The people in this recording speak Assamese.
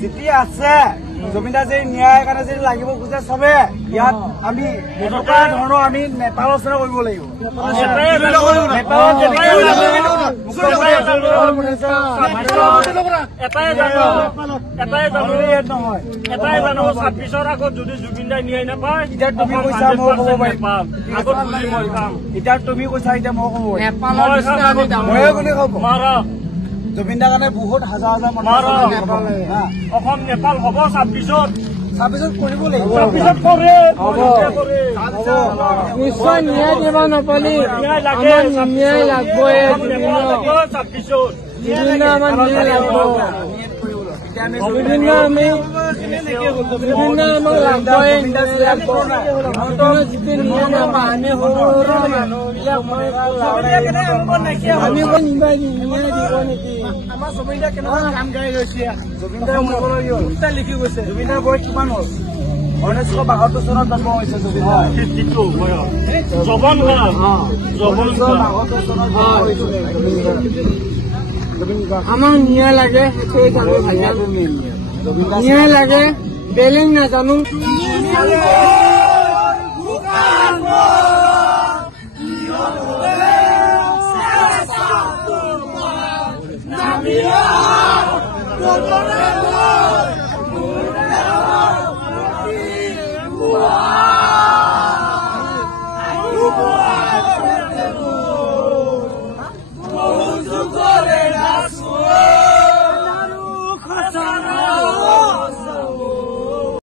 যেতিয়া আছে জমিদাৰ যে ন্যায়ৰ কাৰণে যদি লাগিব খোজে চবে ইয়াত আমি এনেকুৱা ধৰণৰ আমি নেতা আলোচনা কৰিব লাগিব। এটাই জানো 26ৰ আগত যদি জুবিন দাই ন্যায় নাপায় এতিয়া তুমি কৈছা মই ক'ব পাৰিম। এতিয়া তুমি কৈছা এতিয়া মই ক'ব পাৰিম। ময়ে বুলি ক'ব জুবিন দাৰ কাৰণে বহুত হাজাৰ হাজাৰ অসম নেপাল হ'ব 26ত কৰিব লাগিব। 26ত কৰে নিশ্চয় ন্যায় দিব নাপালি ন্যায় লাগে ন্যায় লাগবই। 26ত বিভিন্ন আমাৰ ন্যায় লাগব বিভিন্ন আমি বিভিন্ন আমাক লাগবই লাগব যিটো ন্যায় নাপায় আমি সৰু সৰু মানুহবিলাক আমি ন্যায় দিব নেকি আমাৰ জুবিনদা কেনেকুৱা গান গাই গৈছে জুবিনদাৰ লিখি গৈছে। জুবিনদাৰ বয়স কিমান হ'ল? 1972 চনত জন্ম হৈছে জুবিনদাৰ। আমাক ন্যায় লাগে ন্যায় লাগে বেলেগ নাজানো।